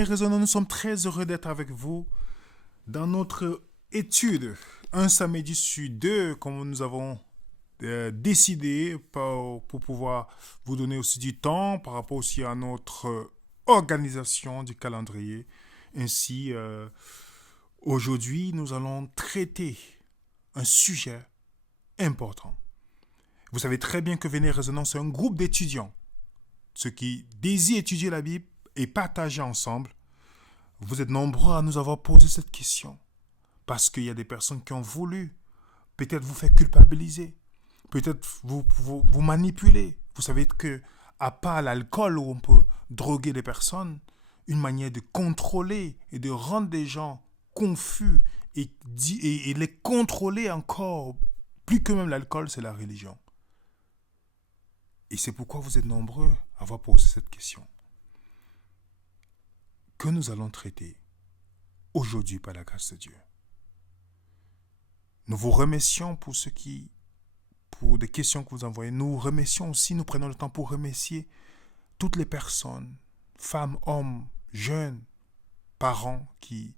Venez Raisonnons, nous sommes très heureux d'être avec vous dans notre étude. Un samedi sur deux, comme nous avons décidé pour pouvoir vous donner aussi du temps par rapport aussi à notre organisation du calendrier. Ainsi, aujourd'hui, nous allons traiter un sujet important. Vous savez très bien que Venez Raisonnons, c'est un groupe d'étudiants, ceux qui désirent étudier la Bible et partager ensemble. Vous êtes nombreux à nous avoir posé cette question parce qu'il y a des personnes qui ont voulu peut-être vous faire culpabiliser, peut-être vous manipuler. Vous savez que à part l'alcool où on peut droguer les personnes, une manière de contrôler et de rendre des gens confus et les contrôler encore plus que même l'alcool, c'est la religion. Et c'est pourquoi vous êtes nombreux à avoir posé cette question que nous allons traiter aujourd'hui par la grâce de Dieu. Nous vous remercions pour des questions que vous envoyez. Nous remercions aussi, nous prenons le temps pour remercier toutes les personnes, femmes, hommes, jeunes, parents qui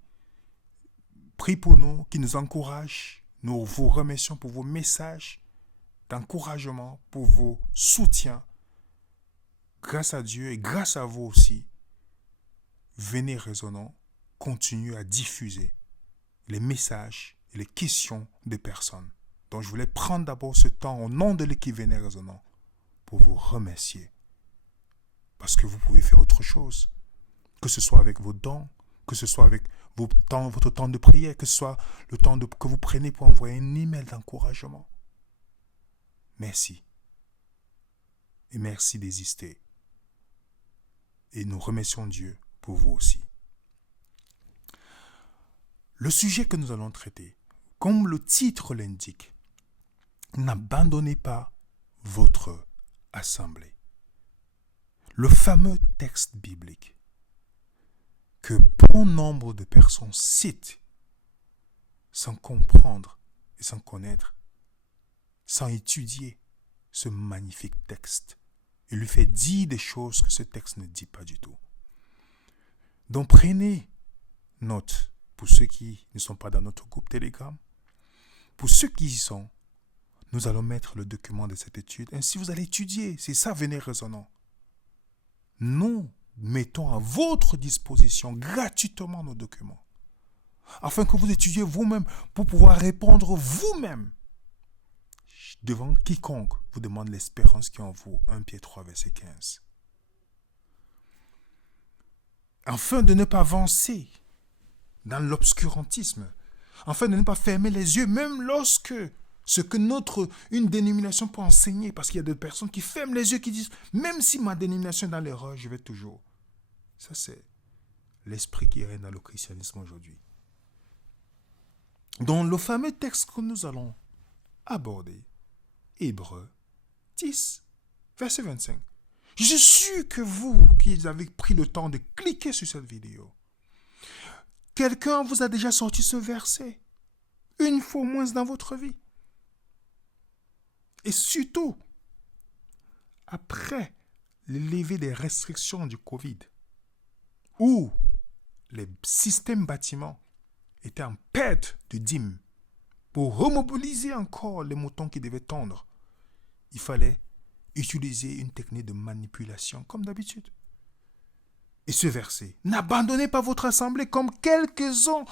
prient pour nous, qui nous encouragent. Nous vous remercions pour vos messages d'encouragement, pour vos soutiens. Grâce à Dieu et grâce à vous aussi, Venez Raisonnons continue à diffuser les messages et les questions des personnes. Donc je voulais prendre d'abord ce temps au nom de l'équipe Venez Raisonnons pour vous remercier. Parce que vous pouvez faire autre chose. Que ce soit avec vos dons, que ce soit avec votre temps de prière, que ce soit le temps que vous prenez pour envoyer un email d'encouragement. Merci. Et merci d'exister. Et nous remercions Dieu pour vous aussi. Le sujet que nous allons traiter, comme le titre l'indique, n'abandonnez pas votre assemblée. Le fameux texte biblique que bon nombre de personnes citent sans comprendre et sans connaître, sans étudier ce magnifique texte. Il lui fait dire des choses que ce texte ne dit pas du tout. Donc prenez note pour ceux qui ne sont pas dans notre groupe Telegram. Pour ceux qui y sont, nous allons mettre le document de cette étude. Ainsi, vous allez étudier. C'est ça, Venez Raisonnons. Nous mettons à votre disposition gratuitement nos documents, afin que vous étudiez vous-même pour pouvoir répondre vous-même devant quiconque vous demande l'espérance qui est en vous. 1 Pierre 3, verset 15. Afin de ne pas avancer dans l'obscurantisme, afin de ne pas fermer les yeux, même lorsque ce que une dénomination peut enseigner, parce qu'il y a des personnes qui ferment les yeux, qui disent, même si ma dénomination est dans l'erreur, je vais toujours. Ça, c'est l'esprit qui règne dans le christianisme aujourd'hui. Dans le fameux texte que nous allons aborder, Hébreux 10, verset 25. Je suis sûr que vous qui avez pris le temps de cliquer sur cette vidéo, quelqu'un vous a déjà sorti ce verset, une fois au moins dans votre vie. Et surtout, après le lever des restrictions du Covid, où les systèmes bâtiments étaient en perte de dîmes, pour remobiliser encore les moutons qui devaient tondre, il fallait utiliser une technique de manipulation comme d'habitude. Et ce verset, n'abandonnez pas votre assemblée comme quelques-uns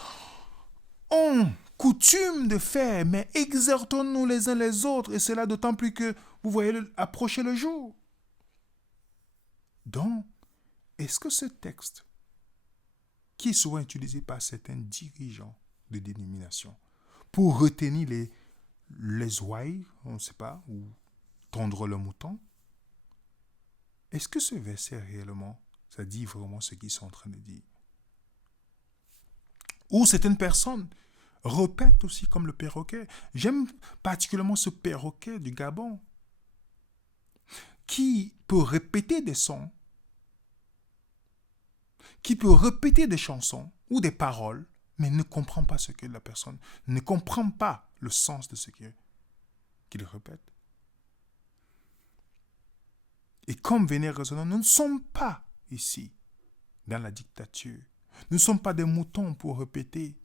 ont coutume de faire, mais exhortons-nous les uns les autres, et cela d'autant plus que vous voyez approcher le jour. Donc, est-ce que ce texte, qui est souvent utilisé par certains dirigeants de dénomination pour retenir les ouailles, on ne sait pas, ou tondre le mouton, est-ce que ce verset réellement, ça dit vraiment ce qu'ils sont en train de dire? Ou certaines personnes répètent aussi comme le perroquet. J'aime particulièrement ce perroquet du Gabon qui peut répéter des sons, qui peut répéter des chansons ou des paroles, mais ne comprend pas ce que la personne, ne comprend pas le sens de ce qu'il répète. Et comme Venez Raisonnons, nous ne sommes pas ici dans la dictature. Nous ne sommes pas des moutons pour répéter,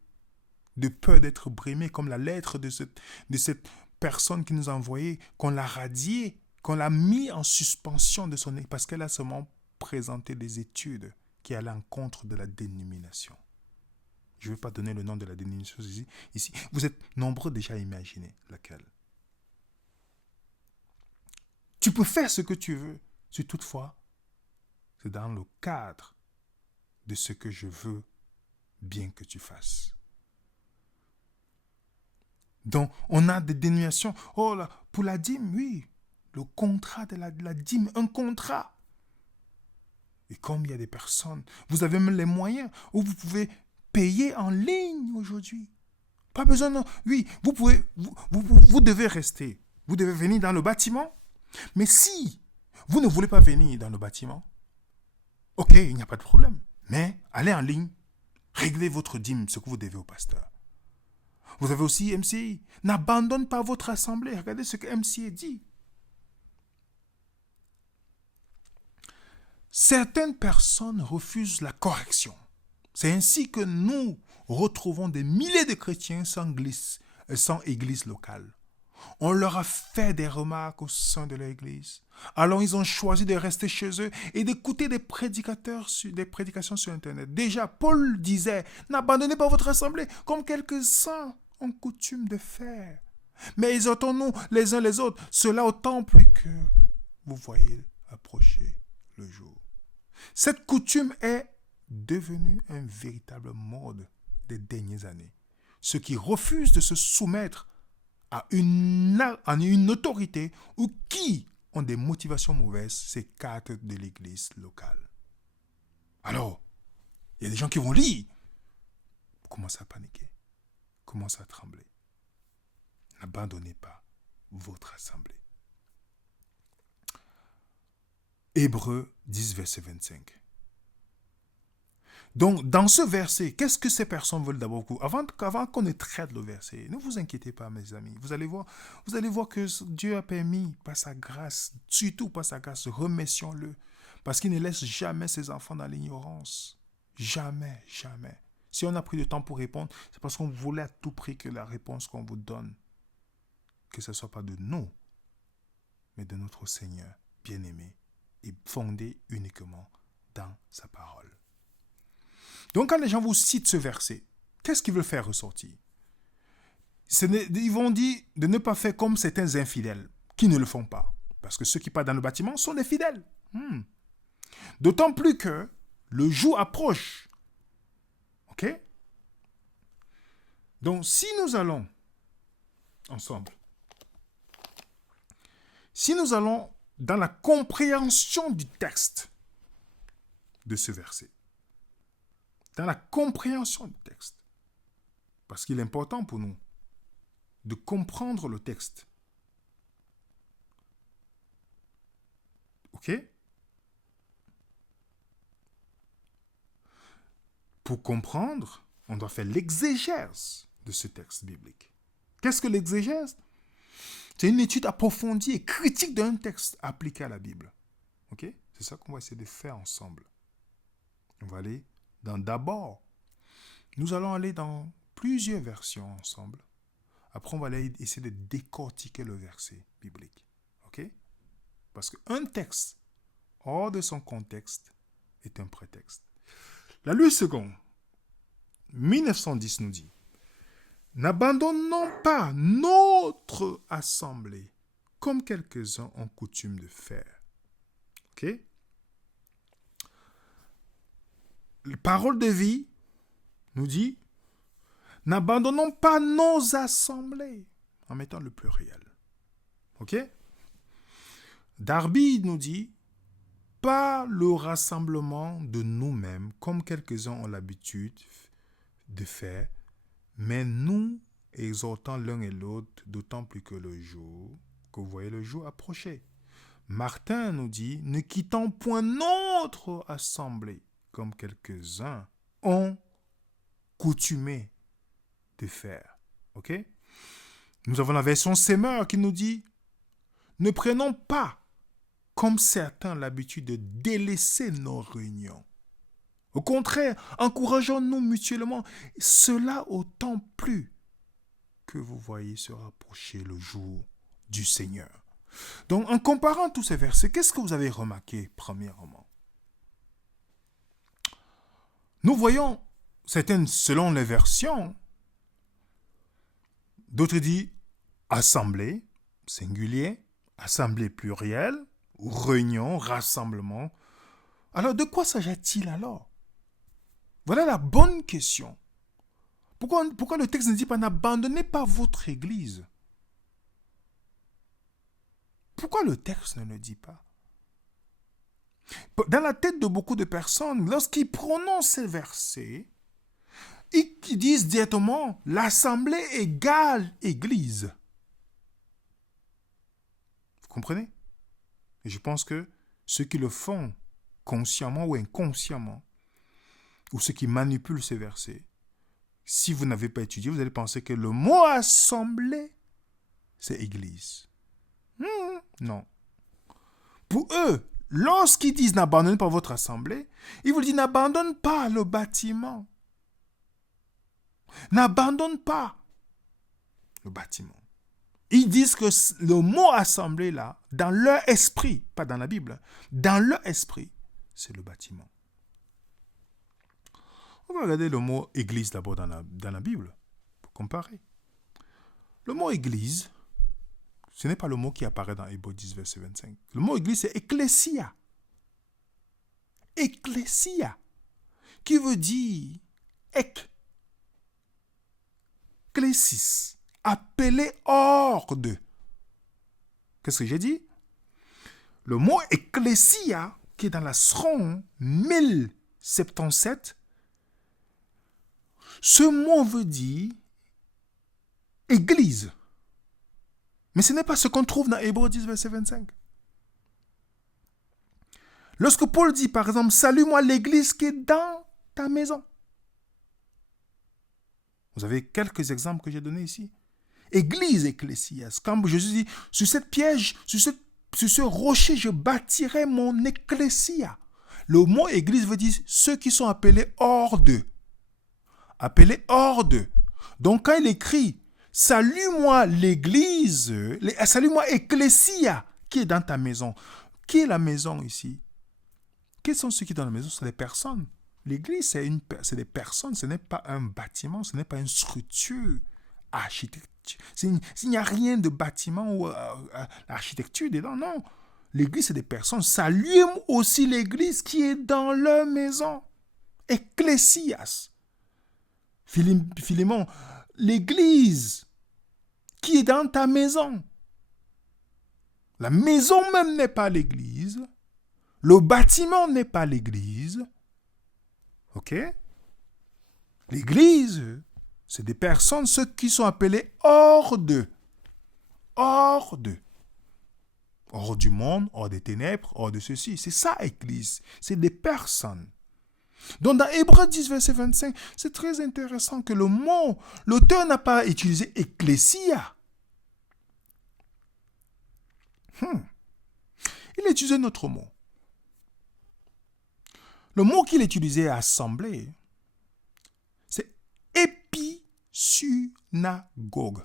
de peur d'être brimés, comme la lettre de cette personne qui nous a envoyé, qu'on l'a radiée, qu'on l'a mis en suspension de son... parce qu'elle a seulement présenté des études qui allaient en contre de la dénomination. Je ne vais pas donner le nom de la dénomination ici. Vous êtes nombreux déjà à imaginer laquelle. Tu peux faire ce que tu veux, si toutefois, c'est dans le cadre de ce que je veux bien que tu fasses. Donc, on a des dénominations. Oh là, pour la dîme, oui. Le contrat de la dîme, un contrat. Et comme il y a des personnes, vous avez même les moyens où vous pouvez payer en ligne aujourd'hui. Pas besoin, non. Oui, vous devez rester. Vous devez venir dans le bâtiment. Mais si vous ne voulez pas venir dans le bâtiment, ok, il n'y a pas de problème. Mais allez en ligne, réglez votre dîme, ce que vous devez au pasteur. Vous avez aussi MCI. N'abandonne pas votre assemblée. Regardez ce que MCI dit. Certaines personnes refusent la correction. C'est ainsi que nous retrouvons des milliers de chrétiens sans église locale. On leur a fait des remarques au sein de l'église. Alors ils ont choisi de rester chez eux et d'écouter des prédications sur Internet. Déjà, Paul disait, n'abandonnez pas votre assemblée comme quelques-uns ont coutume de faire. Mais exhortons-nous les uns les autres, cela autant plus que vous voyez approcher le jour. Cette coutume est devenue un véritable mode des dernières années. Ceux qui refusent de se soumettre à une autorité ou qui ont des motivations mauvaises s'écartent de l'église locale. Alors, il y a des gens qui vont lire. Vous commencez à paniquer. Commencez à trembler. N'abandonnez pas votre assemblée. Hébreux 10, verset 25. Donc, dans ce verset, qu'est-ce que ces personnes veulent d'abord? Avant qu'on ne traite le verset, ne vous inquiétez pas, mes amis. Vous allez voir que Dieu a permis, par sa grâce, surtout par sa grâce, remercions-le. Parce qu'il ne laisse jamais ses enfants dans l'ignorance. Jamais, jamais. Si on a pris le temps pour répondre, c'est parce qu'on voulait à tout prix que la réponse qu'on vous donne, que ce ne soit pas de nous, mais de notre Seigneur bien-aimé et fondée uniquement dans sa parole. Donc, quand les gens vous citent ce verset, qu'est-ce qu'ils veulent faire ressortir? Ils vont dire de ne pas faire comme certains infidèles qui ne le font pas. Parce que ceux qui partent dans le bâtiment sont des fidèles. D'autant plus que le jour approche. OK? Donc, si nous allons ensemble, si nous allons dans la compréhension du texte de ce verset, dans la compréhension du texte. Parce qu'il est important pour nous de comprendre le texte. OK? Pour comprendre, on doit faire l'exégèse de ce texte biblique. Qu'est-ce que l'exégèse? C'est une étude approfondie et critique d'un texte appliqué à la Bible. OK? C'est ça qu'on va essayer de faire ensemble. On va aller d'abord, nous allons aller dans plusieurs versions ensemble. Après, on va aller essayer de décortiquer le verset biblique. OK? Parce qu'un texte, hors de son contexte, est un prétexte. La Louis II, 1910 nous dit, n'abandonnons pas notre assemblée comme quelques-uns ont coutume de faire. OK? La parole de vie nous dit, n'abandonnons pas nos assemblées, en mettant le pluriel. OK? Darby nous dit, pas le rassemblement de nous-mêmes, comme quelques-uns ont l'habitude de faire, mais nous exhortant l'un et l'autre, d'autant plus que vous voyez le jour approcher. Martin nous dit, ne quittons point notre assemblée, comme quelques-uns ont coutumé de faire. OK? Nous avons la version Semeur qui nous dit, ne prenons pas, comme certains, l'habitude de délaisser nos réunions. Au contraire, encourageons-nous mutuellement. Cela autant plus que vous voyez se rapprocher le jour du Seigneur. Donc, en comparant tous ces versets, qu'est-ce que vous avez remarqué premièrement? Nous voyons, certaines selon les versions, d'autres disent assemblée, singulier, assemblée plurielle, réunion, rassemblement. Alors, de quoi s'agit-il alors? Voilà la bonne question. Pourquoi le texte ne dit pas n'abandonnez pas votre église? Pourquoi le texte ne le dit pas? Dans la tête de beaucoup de personnes, lorsqu'ils prononcent ces versets, ils disent directement l'assemblée égale église. Vous comprenez? Et je pense que ceux qui le font consciemment ou inconsciemment, ou ceux qui manipulent ces versets, si vous n'avez pas étudié, vous allez penser que le mot assemblée, c'est église. Non. Pour eux, lorsqu'ils disent n'abandonnez pas votre assemblée, ils vous disent n'abandonne pas le bâtiment. N'abandonne pas le bâtiment. Ils disent que le mot assemblée là, dans leur esprit, pas dans la Bible, dans leur esprit, c'est le bâtiment. On va regarder le mot église d'abord dans la Bible, pour comparer. Le mot église, ce n'est pas le mot qui apparaît dans Hébreux 10, verset 25. Le mot église, c'est ecclésia. Ecclésia, qui veut dire ecclésis, appelé hors de. Qu'est-ce que j'ai dit? Le mot ecclésia, qui est dans la Strong 1077, ce mot veut dire église. Mais ce n'est pas ce qu'on trouve dans Hébreux 10, verset 25. Lorsque Paul dit, par exemple, salue-moi l'église qui est dans ta maison. Vous avez quelques exemples que j'ai donnés ici. Église ecclésias. Quand Jésus dit, sur cette pierre, sur ce rocher, je bâtirai mon ecclésia. Le mot église veut dire ceux qui sont appelés hors d'eux. Appelés hors d'eux. Donc quand il écrit, salue-moi l'église, salue-moi ecclésia qui est dans ta maison. Qui est la maison ici? Quels sont ceux qui sont dans la maison? Ce sont des personnes. L'église, c'est des personnes, ce n'est pas un bâtiment, ce n'est pas une structure architecture. S'il n'y a rien de bâtiment ou architecture dedans, non. L'église, c'est des personnes. Saluez aussi l'église qui est dans leur maison. Ecclésias. Philémon, l'église qui est dans ta maison. La maison même n'est pas l'église. Le bâtiment n'est pas l'église. Ok? L'église, c'est des personnes, ceux qui sont appelés hors d'eux. Hors d'eux. Hors du monde, hors des ténèbres, hors de ceci. C'est ça, église. C'est des personnes. Donc, dans Hébreux 10, verset 25, c'est très intéressant que le mot, l'auteur n'a pas utilisé ecclésia. Il a utilisé un autre mot. Le mot qu'il a utilisé à assemblée, c'est épisynagogue.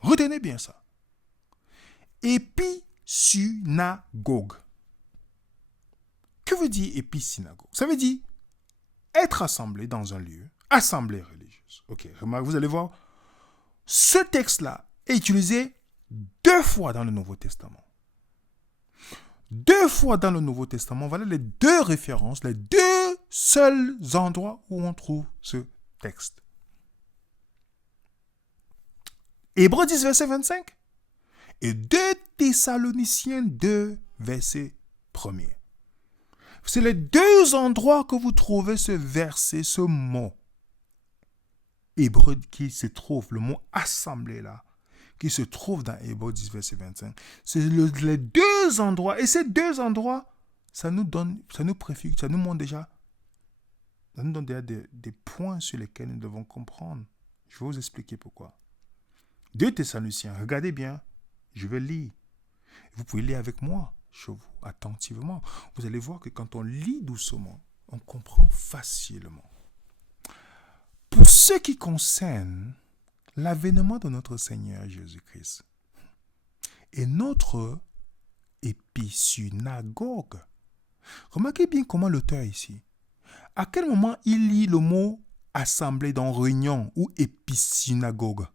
Retenez bien ça. Épisynagogue. Que veut dire épisynagogue? Ça veut dire être assemblé dans un lieu, assemblée religieuse. Ok, remarque, vous allez voir, ce texte-là est utilisé 2 fois dans le Nouveau Testament. 2 fois dans le Nouveau Testament, voilà les 2 références, les 2 seuls endroits où on trouve ce texte. Hébreux 10, verset 25 et 2 Thessaloniciens 2, verset 1er. C'est les 2 endroits que vous trouvez ce verset, ce mot. Hébreux qui se trouve, le mot assemblée là, qui se trouve dans Hébreux 10, verset 25. C'est les 2 endroits. Et ces 2 endroits, ça nous préfigure, ça nous montre déjà, ça nous donne déjà des points sur lesquels nous devons comprendre. Je vais vous expliquer pourquoi. 2 Thessaloniciens, regardez bien, je vais lire. Vous pouvez lire avec moi, chez vous, attentivement. Vous allez voir que quand on lit doucement, on comprend facilement. Pour ce qui concerne l'avènement de notre Seigneur Jésus-Christ et notre épisynagogue, remarquez bien comment l'auteur ici, à quel moment il lit le mot assemblée dans réunion ou épisynagogue.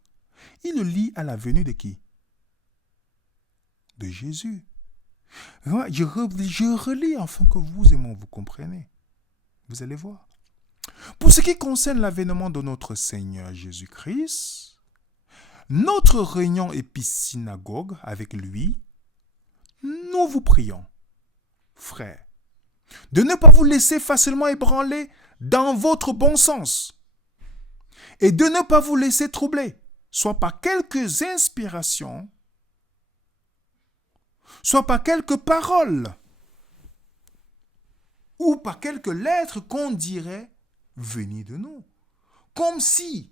Il le lit à la venue de qui? De Jésus. Je relis afin que vous et moi vous compreniez. Vous allez voir. Pour ce qui concerne l'avènement de notre Seigneur Jésus-Christ, notre réunion épisynagogue avec lui, nous vous prions, frères, de ne pas vous laisser facilement ébranler dans votre bon sens et de ne pas vous laisser troubler, soit par quelques inspirations, soit par quelques paroles ou par quelques lettres qu'on dirait venir de nous. Comme si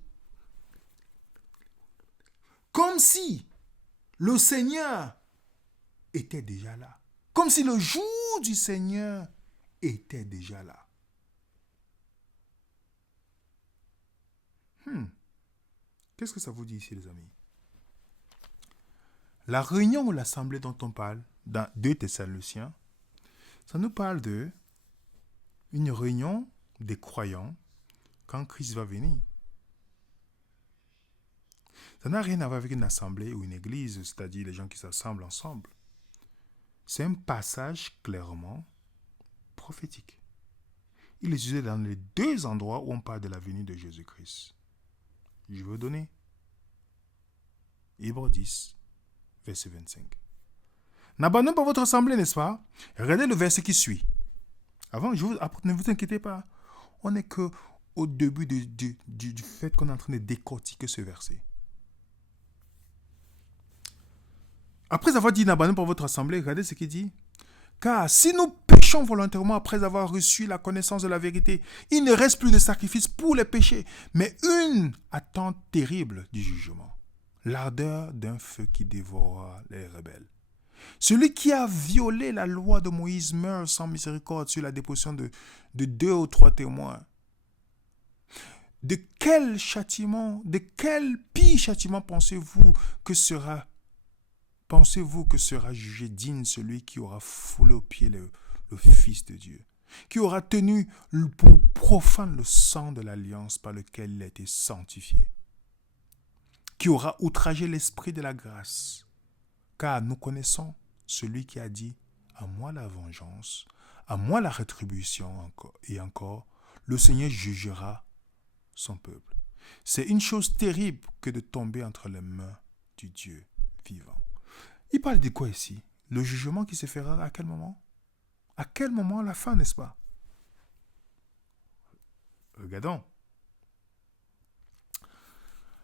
le Seigneur était déjà là. Comme si le jour du Seigneur était déjà là. Qu'est-ce que ça vous dit ici, les amis? La réunion ou l'assemblée dont on parle dans 2 Thessaloniciens, ça nous parle de une réunion des croyants quand Christ va venir. Ça n'a rien à voir avec une assemblée ou une église, c'est-à-dire les gens qui s'assemblent ensemble. C'est un passage clairement prophétique. Il est utilisé dans les 2 endroits où on parle de la venue de Jésus-Christ. Je veux donner Hébreux 10, verset 25. N'abandonnez pas votre assemblée, n'est-ce pas? Regardez le verset qui suit. Ne vous inquiétez pas. On n'est qu'au début du fait qu'on est en train de décortiquer ce verset. Après avoir dit n'abandonnez pas votre assemblée, regardez ce qu'il dit. Car si nous péchons volontairement après avoir reçu la connaissance de la vérité, il ne reste plus de sacrifice pour les péchés, mais une attente terrible du jugement. L'ardeur d'un feu qui dévorera les rebelles. Celui qui a violé la loi de Moïse meurt sans miséricorde sur la déposition de 2 ou 3 témoins. De quel pire châtiment pensez-vous que sera jugé digne celui qui aura foulé aux pieds le Fils de Dieu, qui aura tenu pour profane le sang de l'alliance par lequel il a été sanctifié, qui aura outragé l'esprit de la grâce, car nous connaissons celui qui a dit « À moi la vengeance, à moi la rétribution et encore, le Seigneur jugera son peuple. » C'est une chose terrible que de tomber entre les mains du Dieu vivant. Il parle de quoi ici? Le jugement qui se fera à quel moment? À quel moment? À la fin, n'est-ce pas? Regardons.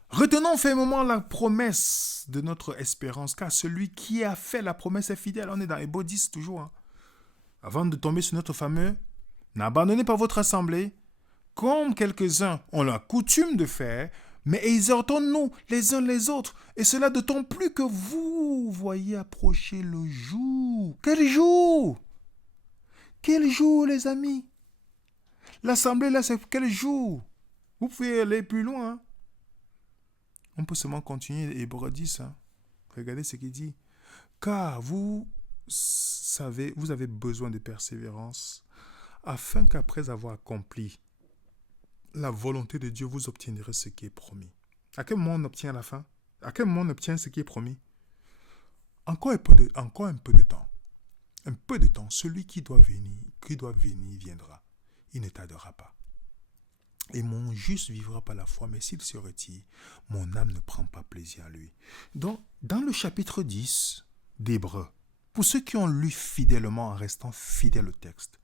Retenons fermement la promesse de notre espérance, car celui qui a fait la promesse est fidèle. On est dans Hébreux 10 toujours. Avant de tomber sur notre fameux « N'abandonnez pas votre assemblée », comme quelques-uns ont la coutume de faire, mais exhortons-nous les uns les autres, et cela d'autant plus que vous voyez approcher le jour. Quel jour? Quel jour, les amis? L'assemblée, là, c'est quel jour? Vous pouvez aller plus loin. On peut seulement continuer Hébreux 10. Regardez ce qu'il dit. Car vous savez, vous avez besoin de persévérance, afin qu'après avoir accompli la volonté de Dieu, vous obtiendrez ce qui est promis. À quel moment on obtient à la fin? À quel moment on obtient ce qui est promis? Encore un peu de temps. Un peu de temps. Celui qui doit venir viendra. Il ne tardera pas. Et mon juste vivra par la foi, mais s'il se retire, mon âme ne prend pas plaisir à lui. Donc, dans le chapitre 10 d'Hébreux, pour ceux qui ont lu fidèlement en restant fidèles au texte,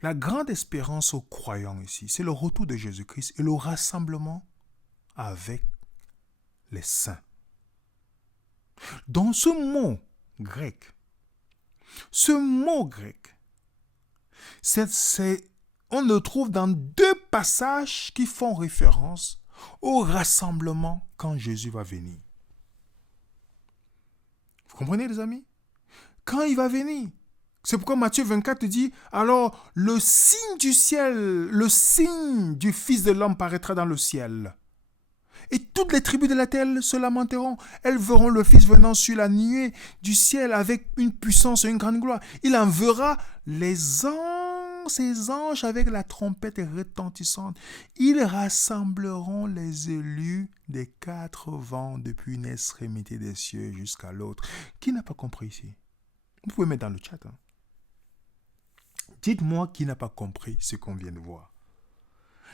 la grande espérance aux croyants ici, c'est le retour de Jésus-Christ et le rassemblement avec les saints. Dans ce mot grec, on le trouve dans 2 passages qui font référence au rassemblement quand Jésus va venir. Vous comprenez, les amis? Quand il va venir, C'est pourquoi Matthieu 24 dit, alors le signe du ciel, le signe du Fils de l'homme paraîtra dans le ciel. Et toutes les tribus de la terre se lamenteront. Elles verront le Fils venant sur la nuée du ciel avec une puissance et une grande gloire. Il enverra ses anges avec la trompette retentissante. Ils rassembleront les élus des 4 vents depuis une extrémité des cieux jusqu'à l'autre. Qui n'a pas compris ici? Vous pouvez mettre dans le chat. Dites-moi qui n'a pas compris ce qu'on vient de voir.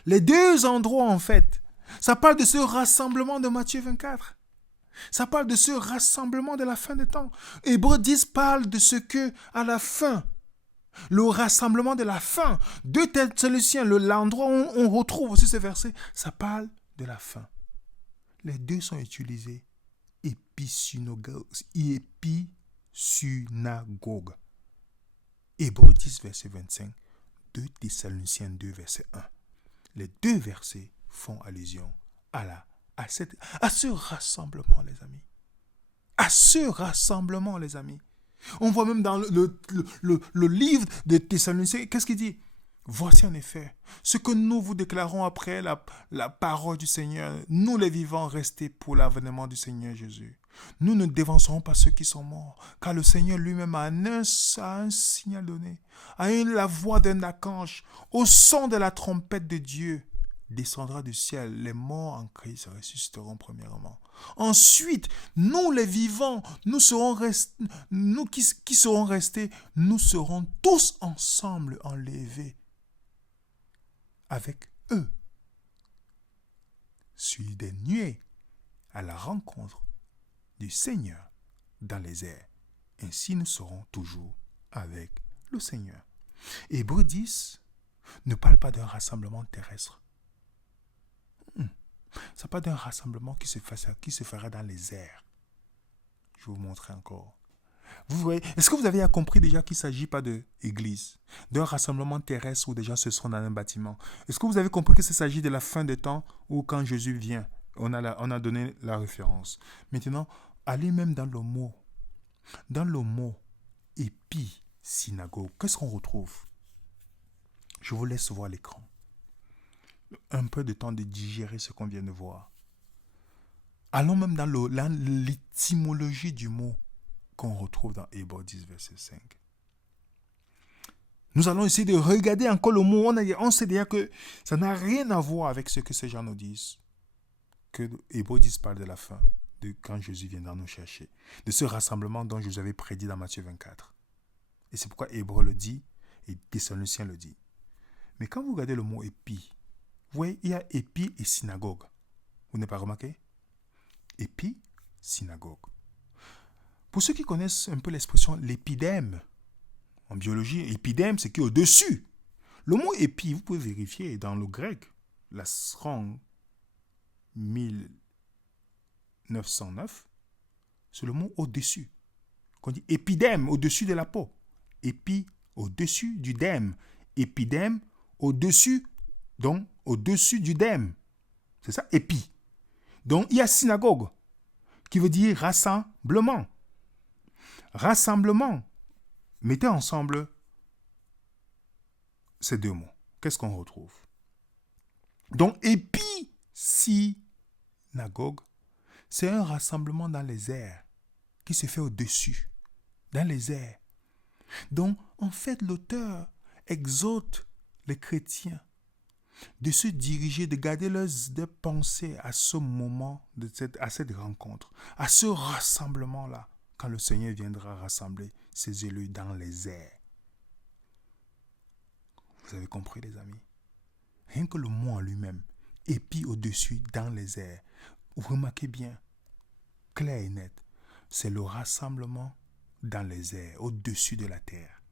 Les deux endroits, en fait, ça parle de ce rassemblement de Matthieu 24. Ça parle de ce rassemblement de la fin des temps. Hébreux 10 parle de ce que, à la fin, le rassemblement de la fin, 2 Thessaloniciens, l'endroit où on retrouve aussi ce verset, ça parle de la fin. Les deux sont utilisés. Épisynagogue. Hébreux 10, verset 25. 2 Thessaloniciens 2, verset 1. Les deux versets font allusion à ce rassemblement, les amis. À ce rassemblement, les amis. On voit même dans le livre de Thessaloniciens, qu'est-ce qu'il dit? Voici en effet ce que nous vous déclarons après la parole du Seigneur, nous les vivants restés pour l'avènement du Seigneur Jésus. Nous ne dévancerons pas ceux qui sont morts, car le Seigneur lui-même a un signal donné, a la voix d'un archange, au son de la trompette de Dieu, descendra du ciel, les morts en Christ ressusciteront premièrement. Ensuite, nous les vivants, nous qui serons restés, nous serons tous ensemble enlevés avec eux sur des nuées à la rencontre du Seigneur dans les airs. Ainsi nous serons toujours avec le Seigneur. Hébreux 10 ne parle pas d'un rassemblement terrestre. Ça parle d'un rassemblement qui se fera dans les airs. Je vais vous montrer encore. Vous voyez, est-ce que vous avez compris déjà qu'il ne s'agit pas d'église, d'un rassemblement terrestre où des gens se seront dans un bâtiment? Est-ce que vous avez compris que s'agit de la fin des temps où quand Jésus vient, on a donné la référence. Maintenant, allez même dans le mot. Dans le mot épi-synagogue, qu'est-ce qu'on retrouve? Je vous laisse voir l'écran. Un peu de temps de digérer ce qu'on vient de voir. Allons même dans l'étymologie du mot qu'on retrouve dans Hébreux 10, verset 5. Nous allons essayer de regarder encore le mot. On sait déjà que ça n'a rien à voir avec ce que ces gens nous disent. Que Hébreux 10 parle de la fin, de quand Jésus viendra nous chercher, de ce rassemblement dont je vous avais prédit dans Matthieu 24. Et c'est pourquoi Hébreux le dit et Thessaloniciens le dit. Mais quand vous regardez le mot épi, vous voyez, il y a épi et synagogue. Vous n'avez pas remarqué? Épi, synagogue. Pour ceux qui connaissent un peu l'expression l'épidème, en biologie, épidème, c'est qui est au-dessus. Le mot épi, vous pouvez vérifier dans le grec, la Strong 1909, c'est le mot au-dessus. Quand on dit épidème, au-dessus de la peau. Épi, au-dessus du dème. Épidème, au-dessus, donc au-dessus du dème. C'est ça, épi. Donc, il y a synagogue, qui veut dire rassemblement. Rassemblement. Mettez ensemble ces deux mots. Qu'est-ce qu'on retrouve? Donc, épi-synagogue, c'est un rassemblement dans les airs qui se fait au-dessus, dans les airs. Donc, en fait, l'auteur exhorte les chrétiens de se diriger, de garder leurs pensées à ce moment, à cette rencontre, à ce rassemblement-là, quand le Seigneur viendra rassembler ses élus dans les airs. Vous avez compris, les amis? Rien que le mot en lui-même, épi au-dessus, dans les airs. Vous remarquez bien, clair et net, c'est le rassemblement dans les airs, au-dessus de la terre.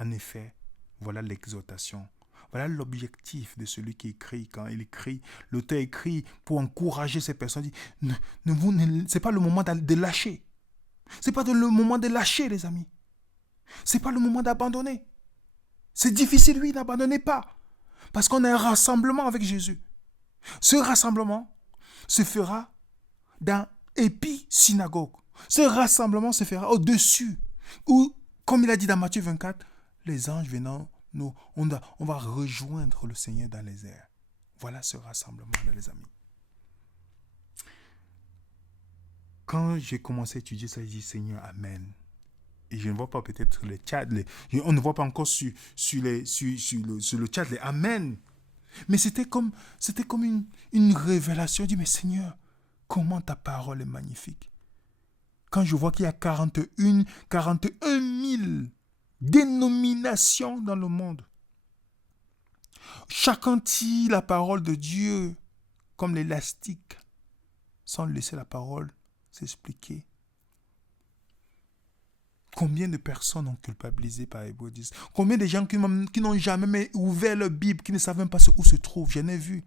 En effet, voilà l'exhortation. Voilà l'objectif de celui qui écrit. Quand il écrit, l'auteur écrit pour encourager ces personnes. Ce n'est pas le moment de lâcher. Ce n'est pas le moment de lâcher, les amis. Ce n'est pas le moment d'abandonner. C'est difficile, oui, n'abandonnez pas. Parce qu'on a un rassemblement avec Jésus. Ce rassemblement se fera dans épi-synagogue. Ce rassemblement se fera au-dessus, où Comme il a dit dans Matthieu 24, les anges venant, on va rejoindre le Seigneur dans les airs. Voilà ce rassemblement, les amis. Quand j'ai commencé à étudier ça, j'ai dit Seigneur, Amen. Et je ne vois pas peut-être les chats, on ne voit pas encore sur le chat les Amen. Mais c'était comme une révélation. Je dis, mais Seigneur, comment ta parole est magnifique. Quand je vois qu'il y a 41 000 dénominations dans le monde. Chacun tire la parole de Dieu comme l'élastique, sans laisser la parole s'expliquer. Combien de personnes ont culpabilisé par Hébreux 10? Combien de gens qui n'ont jamais ouvert leur Bible, qui ne savent même pas où se trouve? J'en ai vu.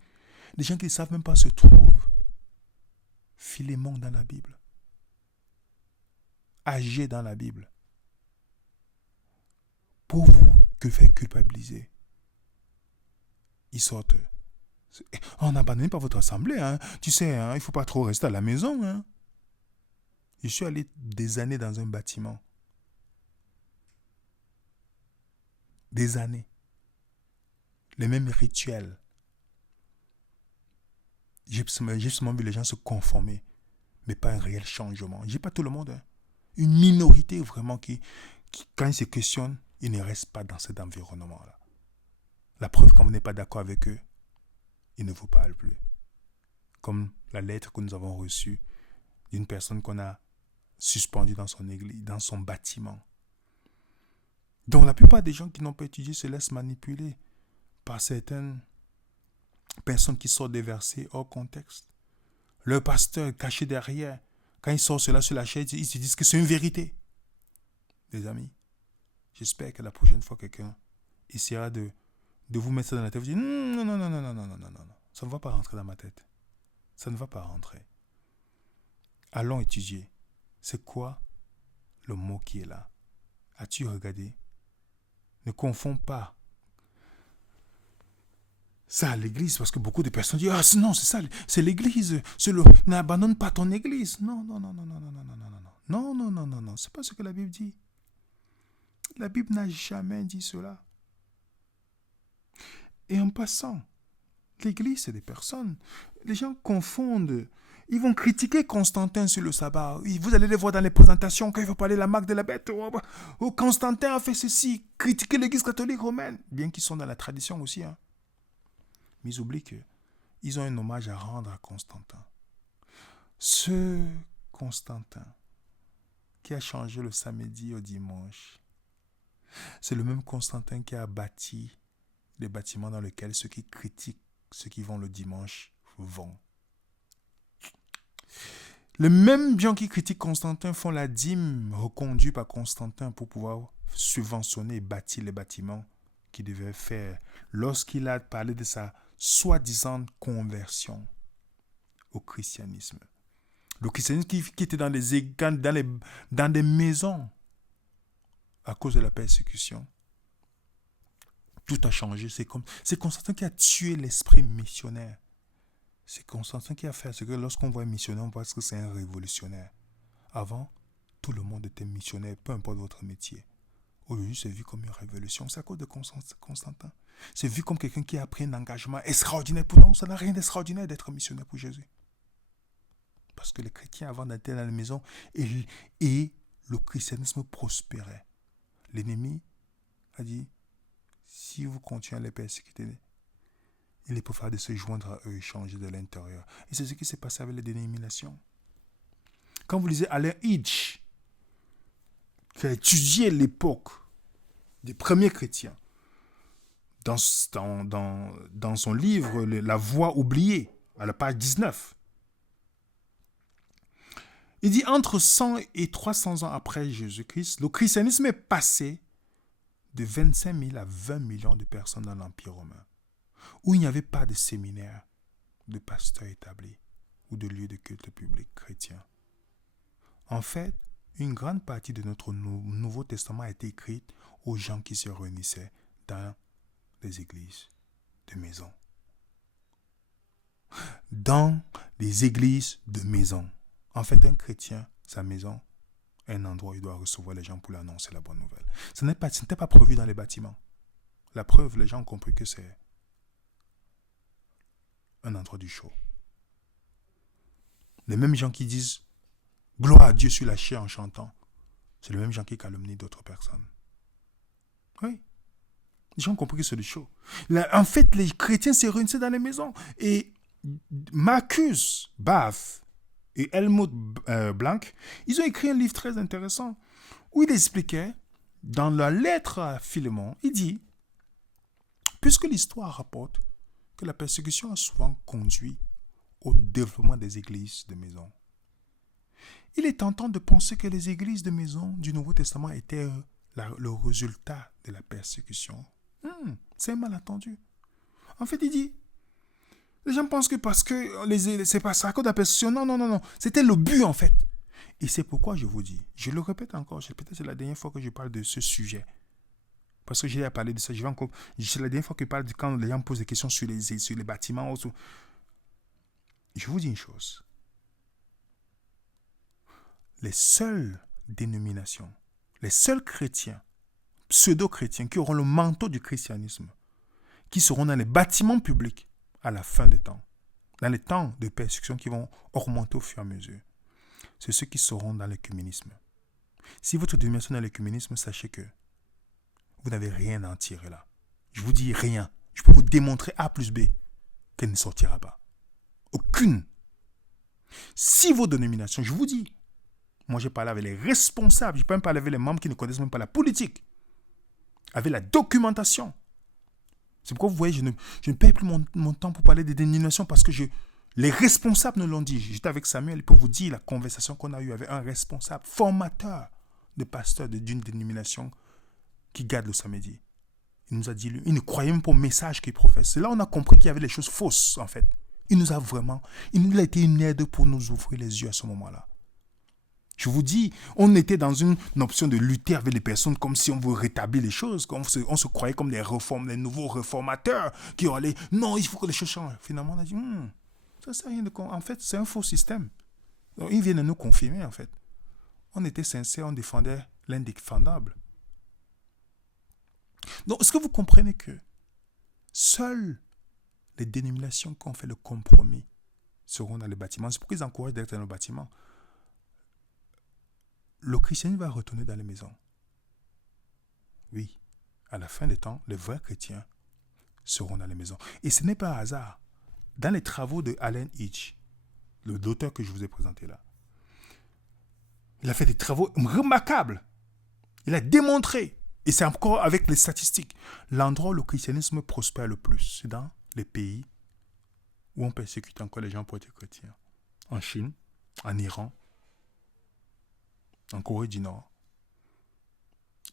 Des gens qui ne savent même pas où se trouvent. Philémon dans la Bible. Agé dans la Bible. Pour vous que faire culpabiliser. Ils sortent. On n'abandonne pas votre assemblée. Hein. Tu sais, hein, il ne faut pas trop rester à la maison. Hein. Je suis allé des années dans un bâtiment. Des années. Les mêmes rituels. J'ai seulement vu les gens se conformer, mais pas un réel changement. Je dis pas tout le monde. Hein. Une minorité vraiment qui, quand ils se questionnent, ils ne restent pas dans cet environnement-là. La preuve, quand vous n'êtes pas d'accord avec eux, ils ne vous parlent plus. Comme la lettre que nous avons reçue d'une personne qu'on a suspendue dans son église, dans son bâtiment. Donc la plupart des gens qui n'ont pas étudié se laissent manipuler par certaines personnes qui sortent des versets hors contexte. Le pasteur caché derrière, quand il sort cela sur la chaise, ils se disent que c'est une vérité. Les amis, j'espère que la prochaine fois quelqu'un essaiera de vous mettre ça dans la tête, vous dire non, non, non, non, non, non, non, non, non, ça ne va pas rentrer dans ma tête. Ça ne va pas rentrer. Allons étudier. C'est quoi le mot qui est là? As-tu regardé? Ne confonds pas ça à l'église, parce que beaucoup de personnes disent, ah non, c'est ça, c'est l'église, n'abandonne pas ton église. Non, non, non, non, non, non, non, non, non, non, non, non, non, non, non, c'est pas ce que la Bible dit. La Bible n'a jamais dit cela. Et en passant, l'église, c'est des personnes. Les gens confondent. Ils vont critiquer Constantin sur le sabbat. Vous allez les voir dans les présentations quand il va parler de la marque de la bête. Oh, Constantin a fait ceci. Critiquer l'église catholique romaine. Bien qu'ils sont dans la tradition aussi. Hein. Mais ils oublient qu'ils ont un hommage à rendre à Constantin. Ce Constantin qui a changé le samedi au dimanche, c'est le même Constantin qui a bâti les bâtiments dans lesquels ceux qui critiquent ceux qui vont le dimanche vont. Les mêmes gens qui critiquent Constantin font la dîme reconduite par Constantin pour pouvoir subventionner et bâtir les bâtiments qu'il devait faire lorsqu'il a parlé de sa soi-disant conversion au christianisme. Le christianisme qui était dans des maisons à cause de la persécution. Tout a changé. C'est Constantin qui a tué l'esprit missionnaire. C'est Constantin qui a fait ce que lorsqu'on voit un missionnaire, on pense que c'est un révolutionnaire. Avant, tout le monde était missionnaire, peu importe votre métier. Aujourd'hui, c'est vu comme une révolution. C'est à cause de Constantin. C'est vu comme quelqu'un qui a pris un engagement extraordinaire. Pourtant, ça n'a rien d'extraordinaire d'être missionnaire pour Jésus. Parce que les chrétiens, avant d'être dans la maison, et le christianisme prospérait. L'ennemi a dit, si vous continuez à les persécuter, il est préférable de se joindre à eux et changer de l'intérieur. Et c'est ce qui s'est passé avec les dénominations. Quand vous lisez Alain Hitch, qui a étudié l'époque des premiers chrétiens, dans son livre La Voie oubliée, à la page 19, il dit entre 100 et 300 ans après Jésus-Christ, le christianisme est passé de 25 000 à 20 millions de personnes dans l'Empire romain, où il n'y avait pas de séminaire, de pasteurs établis ou de lieux de culte public chrétien. En fait, une grande partie de notre Nouveau Testament a été écrite aux gens qui se réunissaient dans les églises de maison. Dans les églises de maison. En fait, un chrétien, sa maison un endroit où il doit recevoir les gens pour leur annoncer la bonne nouvelle. Ce n'était pas prévu dans les bâtiments. La preuve, les gens ont compris que c'est un endroit du show. Les mêmes gens qui disent gloire à Dieu sur la chair en chantant, c'est les mêmes gens qui calomnient d'autres personnes. Oui. Les gens ont compris que c'est du show. Là, en fait, les chrétiens se réunissaient dans les maisons. Et Marcus Bath et Helmut Blanc, ils ont écrit un livre très intéressant où il expliquait, dans la lettre à Philémon, il dit, puisque l'histoire rapporte que la persécution a souvent conduit au développement des églises de maison, il est tentant de penser que les églises de maison du Nouveau Testament étaient le résultat de la persécution. C'est un malentendu. En fait, il dit, les gens pensent que parce que c'est pas ça à cause de la persécution. Non. C'était le but, en fait. Et c'est pourquoi je vous dis, je le répète encore, peut-être c'est la dernière fois que je parle de ce sujet. Parce que j'ai à parler de ça. C'est la dernière fois que je parle de quand les gens me posent des questions sur les bâtiments. Je vous dis une chose. Les seules dénominations, les seuls chrétiens, pseudo-chrétiens, qui auront le manteau du christianisme, qui seront dans les bâtiments publics à la fin des temps, dans les temps de persécution qui vont augmenter au fur et à mesure, c'est ceux qui seront dans l'écuménisme. Si votre dénomination est dans l'écuménisme, sachez que vous n'avez rien à en tirer là. Je vous dis rien. Je peux vous démontrer A plus B qu'elle ne sortira pas. Aucune. Si vos dénominations, je vous dis, moi j'ai parlé avec les responsables, je peux même parler avec les membres qui ne connaissent même pas la politique, avec la documentation. C'est pourquoi vous voyez, je ne perds plus mon temps pour parler des dénominations parce que les responsables nous l'ont dit. J'étais avec Samuel pour vous dire la conversation qu'on a eue avec un responsable, formateur de pasteur d'une dénomination qui garde le samedi. Il nous a dit, il ne croyait même pas au message qu'il professe. C'est là on a compris qu'il y avait des choses fausses, en fait. Il nous a été une aide pour nous ouvrir les yeux à ce moment-là. Je vous dis, on était dans une option de lutter avec les personnes comme si on veut rétablir les choses, on se croyait comme les nouveaux réformateurs qui allaient, non, il faut que les choses changent. Finalement, on a dit, ça sert à rien en fait, c'est un faux système. Donc, ils viennent nous confirmer, en fait. On était sincères, on défendait l'indéfendable. Donc, est-ce que vous comprenez que seules les dénominations qui ont fait le compromis seront dans les bâtiments? C'est pourquoi ils encouragent d'être dans le bâtiment. Le christianisme va retourner dans les maisons. Oui, à la fin des temps, les vrais chrétiens seront dans les maisons. Et ce n'est pas un hasard. Dans les travaux de Allen Hitch, l'auteur que je vous ai présenté là, il a fait des travaux remarquables. Il a démontré, et c'est encore avec les statistiques, l'endroit où le christianisme prospère le plus, c'est dans les pays où on persécute encore les gens pour être chrétiens. En Chine, en Iran, en Corée du Nord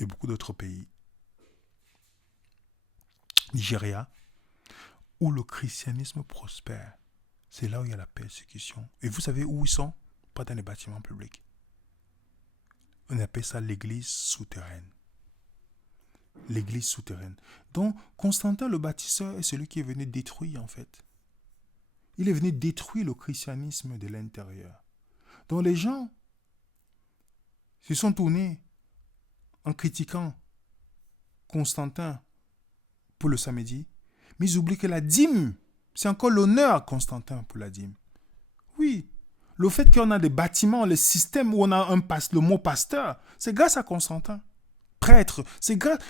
et beaucoup d'autres pays. Nigeria, où le christianisme prospère. C'est là où il y a la persécution. Et vous savez où ils sont? Pas dans les bâtiments publics. On appelle ça l'église souterraine. L'église souterraine. Donc, Constantin le bâtisseur est celui qui est venu détruire, en fait. Il est venu détruire le christianisme de l'intérieur. Donc, les gens se sont tournés en critiquant Constantin pour le samedi, mais ils oublient que la dîme, c'est encore l'honneur à Constantin pour la dîme. Oui, le fait qu'on a des bâtiments, le système où on a le mot pasteur, c'est grâce à Constantin. Prêtre,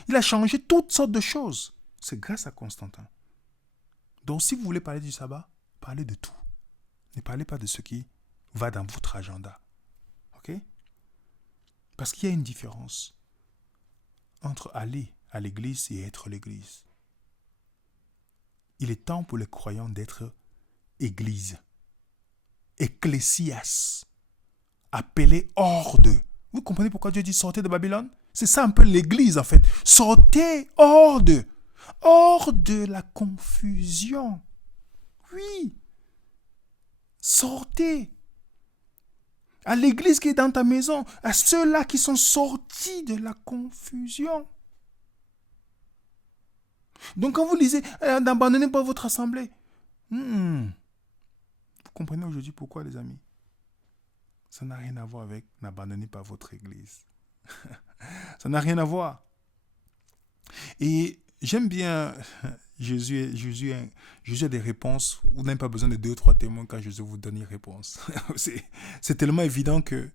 il a changé toutes sortes de choses. C'est grâce à Constantin. Donc si vous voulez parler du sabbat, parlez de tout. Ne parlez pas de ce qui va dans votre agenda. Ok? Parce qu'il y a une différence entre aller à l'église et être l'église. Il est temps pour les croyants d'être église. Ecclésias. Appelé hors d'eux. Vous comprenez pourquoi Dieu dit sortez de Babylone? C'est ça un peu l'église en fait. Sortez hors d'eux. Hors de la confusion. Oui. Sortez. À l'église qui est dans ta maison, à ceux-là qui sont sortis de la confusion. Donc quand vous lisez, n'abandonnez pas votre assemblée. Vous comprenez aujourd'hui pourquoi, les amis? Ça n'a rien à voir avec n'abandonnez pas votre église. Ça n'a rien à voir. Et j'aime bien Jésus a des réponses. Vous n'avez pas besoin de 2 ou 3 témoins quand Jésus vous donne une réponse. C'est tellement évident que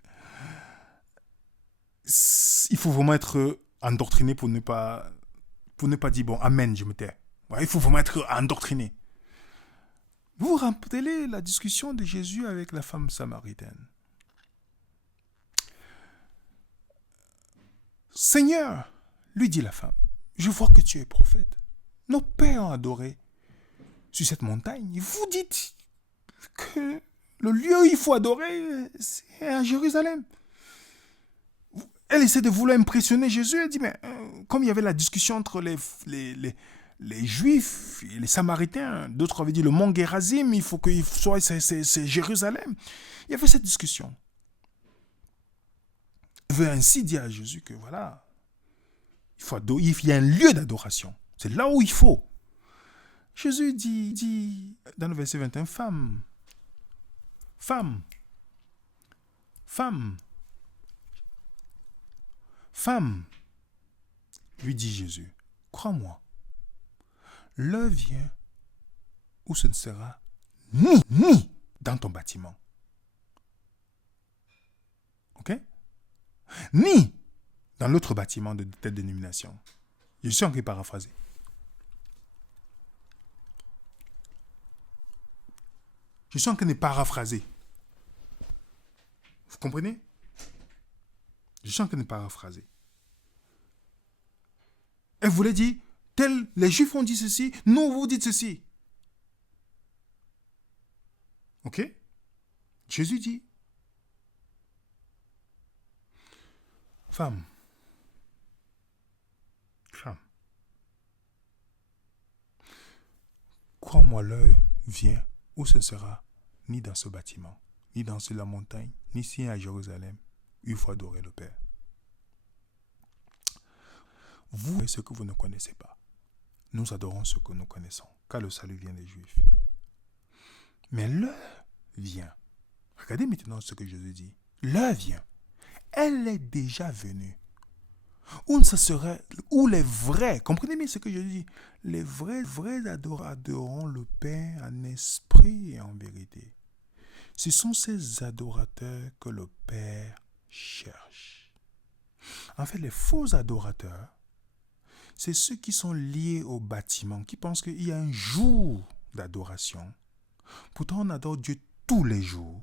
il faut vraiment être endoctriné pour ne pas dire bon, amen, je me tais. Ouais, il faut vraiment être endoctriné. Vous vous rappelez la discussion de Jésus avec la femme samaritaine. Seigneur, lui dit la femme, je vois que tu es prophète. Nos pères ont adoré sur cette montagne. Vous dites que le lieu où il faut adorer, c'est à Jérusalem. Elle essaie de vouloir impressionner Jésus. Elle dit, mais comme il y avait la discussion entre les Juifs et les Samaritains, d'autres avaient dit le mont Gérazim, il faut qu'il soit, c'est Jérusalem. Il y avait cette discussion. Elle veut ainsi dire à Jésus que voilà, il y a un lieu d'adoration. C'est là où il faut. Jésus dit dans le verset 21, femme, lui dit Jésus, crois-moi, l'heure vient où ce ne sera ni dans ton bâtiment. Ok? Ni dans l'autre bâtiment de telle dénomination. Je suis en train de paraphraser. Je suis en train de paraphraser. Vous comprenez? Je suis en train de paraphraser. Elle voulait dire, les Juifs ont dit ceci, nous vous dites ceci. Ok? Jésus dit, femme, crois-moi, l'heure vient où ce sera ni dans ce bâtiment, ni dans la montagne, ni ici à Jérusalem, il faut adorer le Père. Vous savez ce que vous ne connaissez pas. Nous adorons ce que nous connaissons, car le salut vient des Juifs. Mais l'heure vient. Regardez maintenant ce que Jésus dit. L'heure vient. Elle est déjà venue. Où les vrais, comprenez bien ce que je dis, les vrais adoreront le Père en esprit et en vérité. Ce sont ces adorateurs que le Père cherche. En fait, les faux adorateurs, c'est ceux qui sont liés au bâtiment, qui pensent qu'il y a un jour d'adoration. Pourtant, on adore Dieu tous les jours.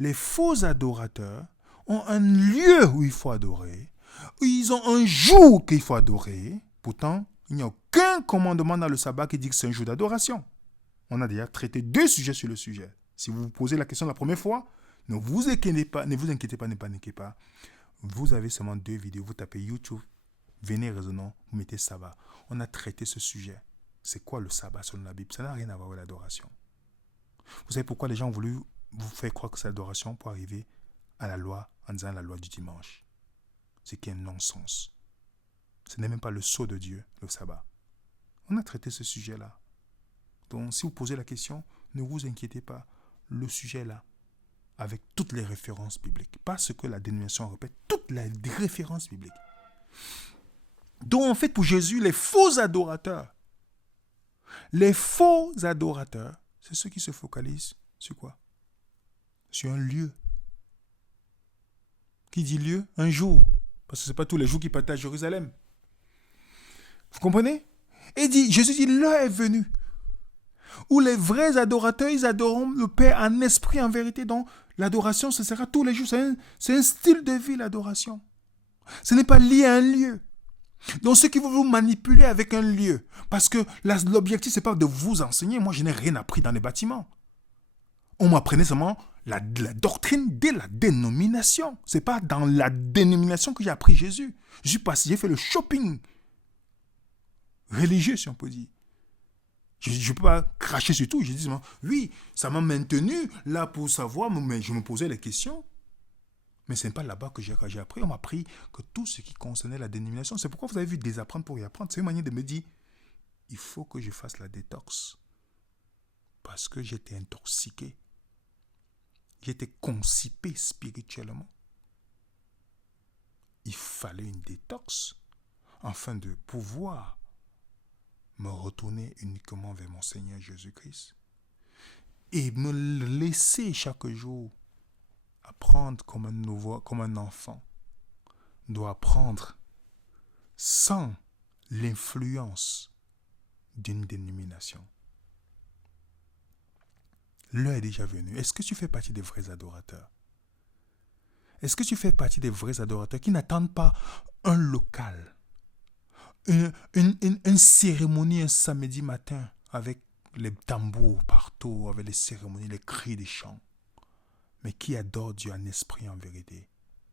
Les faux adorateurs ont un lieu où il faut adorer. Ils ont un jour qu'il faut adorer. Pourtant, il n'y a aucun commandement dans le sabbat qui dit que c'est un jour d'adoration. On a déjà traité 2 sujets sur le sujet. Si vous vous posez la question la première fois, ne vous inquiétez pas, ne paniquez pas. Vous avez seulement 2 vidéos. Vous tapez YouTube, venez raisonnons, vous mettez sabbat. On a traité ce sujet. C'est quoi le sabbat selon la Bible? Ça n'a rien à voir avec l'adoration. Vous savez pourquoi les gens ont voulu vous faire croire que c'est l'adoration pour arriver à la loi en disant la loi du dimanche? C'est qui est un non-sens. Ce n'est même pas le sceau de Dieu, le sabbat. On a traité ce sujet-là. Donc, si vous posez la question, ne vous inquiétez pas. Le sujet est là, avec toutes les références bibliques. Pas ce que la dénomination répète, toutes les références bibliques. Donc, en fait, pour Jésus, les faux adorateurs, c'est ceux qui se focalisent sur quoi? Sur un lieu. Qui dit lieu? Un jour. Parce que ce n'est pas tous les jours qui partent à Jérusalem. Vous comprenez? Et Jésus dit, l'heure est venue où les vrais adorateurs, ils adoreront le Père en esprit, en vérité. Donc, l'adoration, ce sera tous les jours. C'est un style de vie, l'adoration. Ce n'est pas lié à un lieu. Donc, ceux qui vont vous manipuler avec un lieu, parce que l'objectif, ce n'est pas de vous enseigner. Moi, je n'ai rien appris dans les bâtiments. On m'apprenait seulement la doctrine de la dénomination. Ce n'est pas dans la dénomination que j'ai appris Jésus. J'ai fait le shopping religieux, si on peut dire. Je ne peux pas cracher sur tout. Je dis, oui, ça m'a maintenu là pour savoir, mais je me posais les questions. Mais ce n'est pas là-bas que j'ai appris. On m'a appris que tout ce qui concernait la dénomination, c'est pourquoi vous avez vu désapprendre pour y apprendre. C'est une manière de me dire, il faut que je fasse la détox. Parce que j'étais intoxiqué. j'étais constipé spirituellement. Il fallait une détox afin de pouvoir me retourner uniquement vers mon Seigneur Jésus-Christ et me laisser chaque jour apprendre comme un enfant doit apprendre sans l'influence d'une dénomination. L'heure est déjà venue. Est-ce que tu fais partie des vrais adorateurs? Est-ce que tu fais partie des vrais adorateurs qui n'attendent pas un local, une cérémonie un samedi matin avec les tambours partout, avec les cérémonies, les cris des chants, mais qui adore Dieu en esprit et en vérité?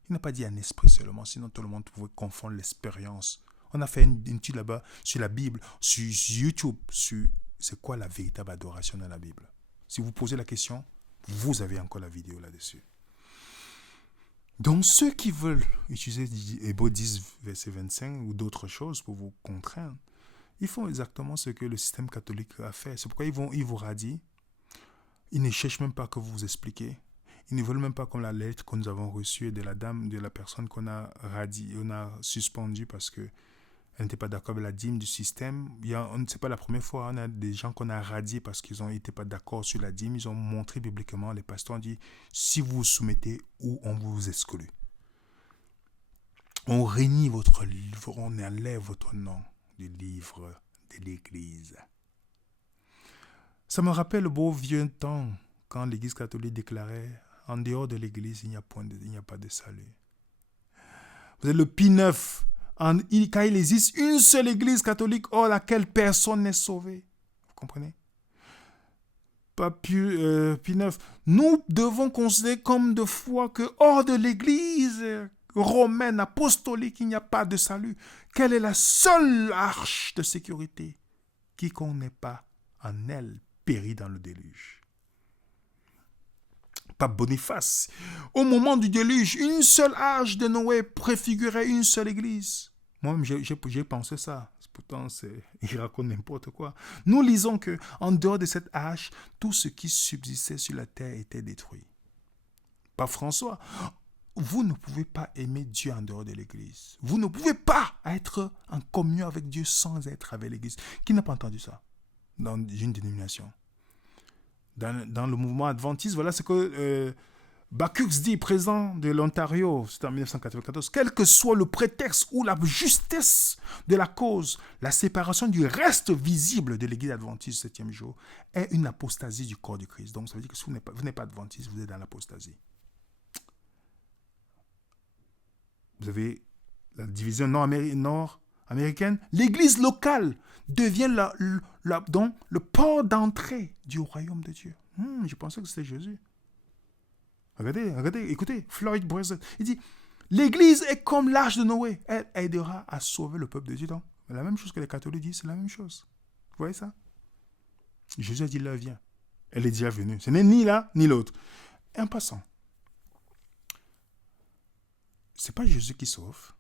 Il n'a pas dit en esprit seulement, sinon tout le monde pouvait confondre l'expérience. On a fait une étude là-bas sur la Bible, sur YouTube, sur c'est quoi la véritable adoration dans la Bible. Si vous posez la question, vous avez encore la vidéo là-dessus. Donc ceux qui veulent utiliser Hébreux 10, verset 25 ou d'autres choses pour vous contraindre, ils font exactement ce que le système catholique a fait. C'est pourquoi ils vous radient. Ils ne cherchent même pas que vous vous expliquiez. Ils ne veulent même pas comme la lettre que nous avons reçue de la dame, de la personne qu'on a radiée, on a suspendue parce qu'elle n'était pas d'accord avec la dîme du système. C'est pas la première fois, on a des gens qu'on a radiés parce qu'ils n'étaient pas d'accord sur la dîme. Ils ont montré bibliquement, les pasteurs ont dit, si vous vous soumettez ou on vous exclut. On réunit votre livre, on enlève votre nom du livre de l'Église. Ça me rappelle le beau vieux temps quand l'Église catholique déclarait en dehors de l'Église, il n'y a pas de salut. Vous avez le Pie IX, quand il existe une seule Église catholique hors laquelle personne n'est sauvé. Vous comprenez? Pape Pie IX, nous devons considérer comme de foi que hors de l'Église romaine, apostolique, il n'y a pas de salut. Quelle est la seule arche de sécurité? Quiconque n'est pas en elle périt dans le déluge. Pape Boniface, au moment du déluge, une seule arche de Noé préfigurait une seule église. Moi-même, j'ai pensé ça. Pourtant, il raconte n'importe quoi. Nous lisons que en dehors de cette arche, tout ce qui subsistait sur la terre était détruit. Pape François, vous ne pouvez pas aimer Dieu en dehors de l'église. Vous ne pouvez pas être en communion avec Dieu sans être avec l'église. Qui n'a pas entendu ça dans une dénomination? Dans le mouvement adventiste, voilà ce que Bacchus dit, président de l'Ontario, c'était en 1994. Quel que soit le prétexte ou la justesse de la cause, la séparation du reste visible de l'Église adventiste du 7e jour est une apostasie du corps du Christ. Donc ça veut dire que si vous n'êtes pas adventiste, vous êtes dans l'apostasie. Vous avez la division nord-américaine. L'Église locale devient le port d'entrée du royaume de Dieu. Je pensais que c'était Jésus. Regardez, écoutez, Floyd Bresson. Il dit, l'Église est comme l'arche de Noé. Elle aidera à sauver le peuple de Dieu. Donc, la même chose que les catholiques disent, c'est la même chose. Vous voyez ça? Jésus a dit, l'heure vient. Elle est déjà venue. Ce n'est ni l'un ni l'autre. Et en passant, ce n'est pas Jésus qui sauve.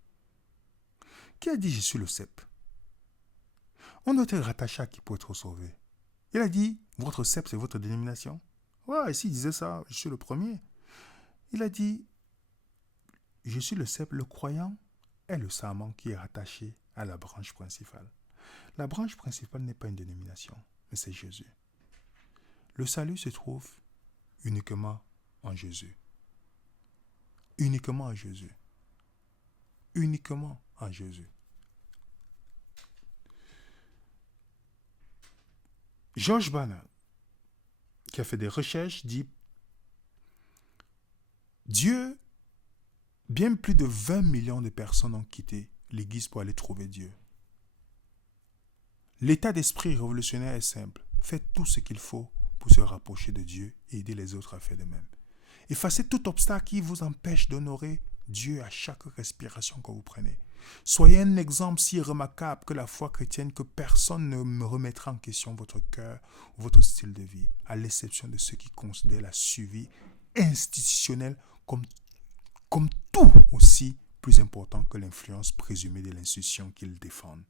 Qui a dit, je suis le cep? On doit être rattaché à qui pour être sauvé? Il a dit, votre cep, c'est votre dénomination. Ouais, ici, il disait ça, je suis le premier. Il a dit, je suis le cep, le croyant est le sarment qui est rattaché à la branche principale. La branche principale n'est pas une dénomination, mais c'est Jésus. Le salut se trouve uniquement en Jésus. Uniquement en Jésus. Uniquement en Jésus. George Banner, qui a fait des recherches, dit Dieu, bien plus de 20 millions de personnes ont quitté l'Église pour aller trouver Dieu. L'état d'esprit révolutionnaire est simple. Faites tout ce qu'il faut pour se rapprocher de Dieu et aider les autres à faire de même. Effacez tout obstacle qui vous empêche d'honorer Dieu à chaque respiration que vous prenez. Soyez un exemple si remarquable que la foi chrétienne que personne ne me remettra en question votre cœur ou votre style de vie, à l'exception de ceux qui considèrent la survie institutionnelle comme tout aussi plus important que l'influence présumée de l'institution qu'ils défendent.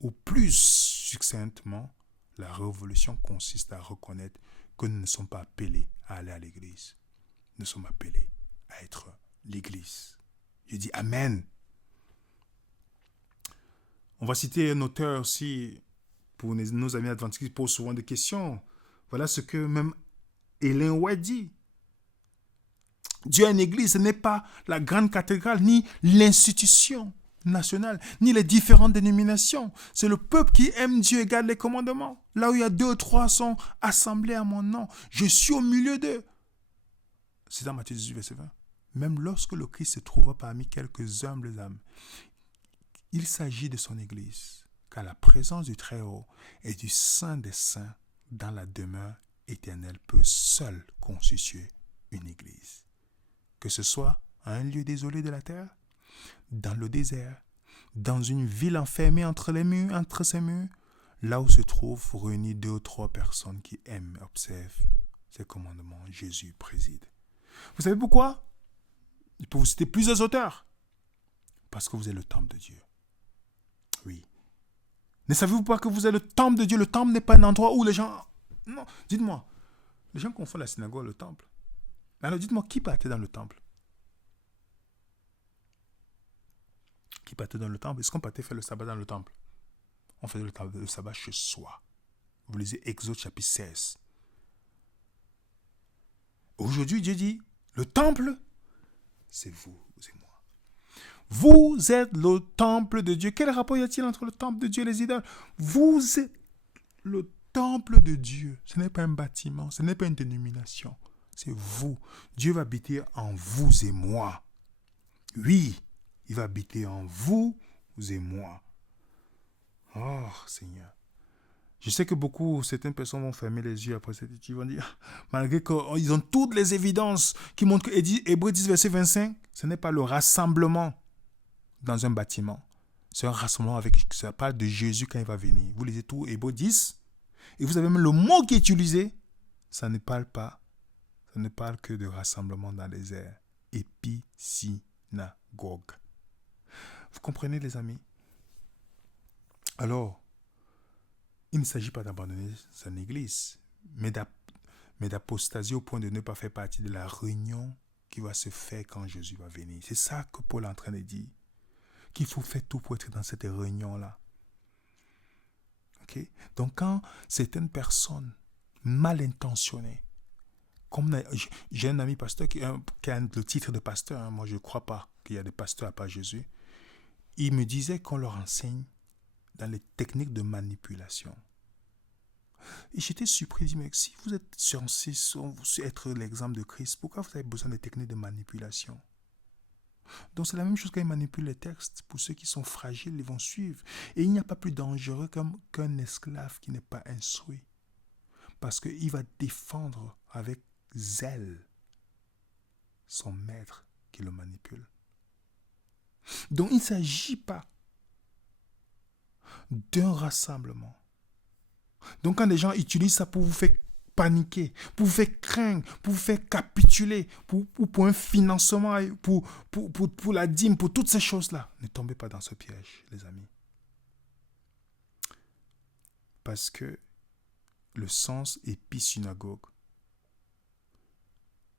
Ou plus succinctement, la révolution consiste à reconnaître que nous ne sommes pas appelés à aller à l'église. nous sommes appelés à être l'Église. Je dis Amen. On va citer un auteur aussi, pour nos amis adventistes qui posent souvent des questions. Voilà ce que même Ellen White dit. Dieu a une église, ce n'est pas la grande cathédrale, ni l'institution nationale, ni les différentes dénominations. C'est le peuple qui aime Dieu et garde les commandements. Là où il y a 2 ou 3 sont assemblés à mon nom, je suis au milieu d'eux. C'est dans Matthieu 18, verset 20. Même lorsque le Christ se trouva parmi quelques humbles âmes, il s'agit de son église, car la présence du Très-Haut et du Saint des Saints dans la demeure éternelle peut seule constituer une église. Que ce soit à un lieu désolé de la terre, dans le désert, dans une ville enfermée entre ses murs, là où se trouvent réunies 2 ou 3 personnes qui aiment et observent ses commandements, Jésus préside. Vous savez pourquoi? Je peux vous citer plusieurs auteurs. Parce que vous êtes le temple de Dieu. Oui. Ne savez-vous pas que vous êtes le temple de Dieu? Le temple n'est pas un endroit où les gens... Non, dites-moi. Les gens confondent la synagogue et le temple. Alors dites-moi, qui partait dans le temple? Qui partait dans le temple? Est-ce qu'on partait faire le sabbat dans le temple? On faisait le sabbat chez soi. Vous lisez Exode chapitre 16. Aujourd'hui, Dieu dit, le temple, c'est vous et moi. Vous êtes le temple de Dieu. Quel rapport y a-t-il entre le temple de Dieu et les idoles? Vous êtes le temple de Dieu. Ce n'est pas un bâtiment, ce n'est pas une dénomination. C'est vous. Dieu va habiter en vous et moi. Oui, il va habiter en vous et moi. Oh, Seigneur. Je sais que certaines personnes vont fermer les yeux après cette étude. Ils vont dire, malgré qu'ils ont toutes les évidences qui montrent que Hébreux 10, verset 25, ce n'est pas le rassemblement dans un bâtiment. C'est un rassemblement ça parle de Jésus quand il va venir. Vous lisez tout Hébreux 10, et vous avez même le mot qui est utilisé. Ça ne parle que de rassemblement dans les airs. Épisynagogue. Vous comprenez, les amis? Alors, il ne s'agit pas d'abandonner son église, mais d'apostasier au point de ne pas faire partie de la réunion qui va se faire quand Jésus va venir. C'est ça que Paul est en train de dire. Qu'il faut faire tout pour être dans cette réunion-là. Okay? Donc, quand certaines personnes mal intentionnées, comme j'ai un ami pasteur qui a le titre de pasteur, hein, moi je ne crois pas qu'il y a des pasteurs à part Jésus, il me disait qu'on leur enseigne dans les techniques de manipulation. Et j'étais surpris, je me dis, mais si vous êtes censé être l'exemple de Christ, pourquoi vous avez besoin de techniques de manipulation? Donc c'est la même chose quand ils manipulent les textes. Pour ceux qui sont fragiles, ils vont suivre. Et il n'y a pas plus dangereux qu'un esclave qui n'est pas instruit. Parce qu'il va défendre avec zèle son maître qui le manipule. Donc il ne s'agit pas d'un rassemblement. Donc quand les gens utilisent ça pour vous faire paniquer, pour vous faire craindre, pour vous faire capituler, pour un financement, pour la dîme, pour toutes ces choses-là, ne tombez pas dans ce piège, les amis. Parce que le sens épisynagogue,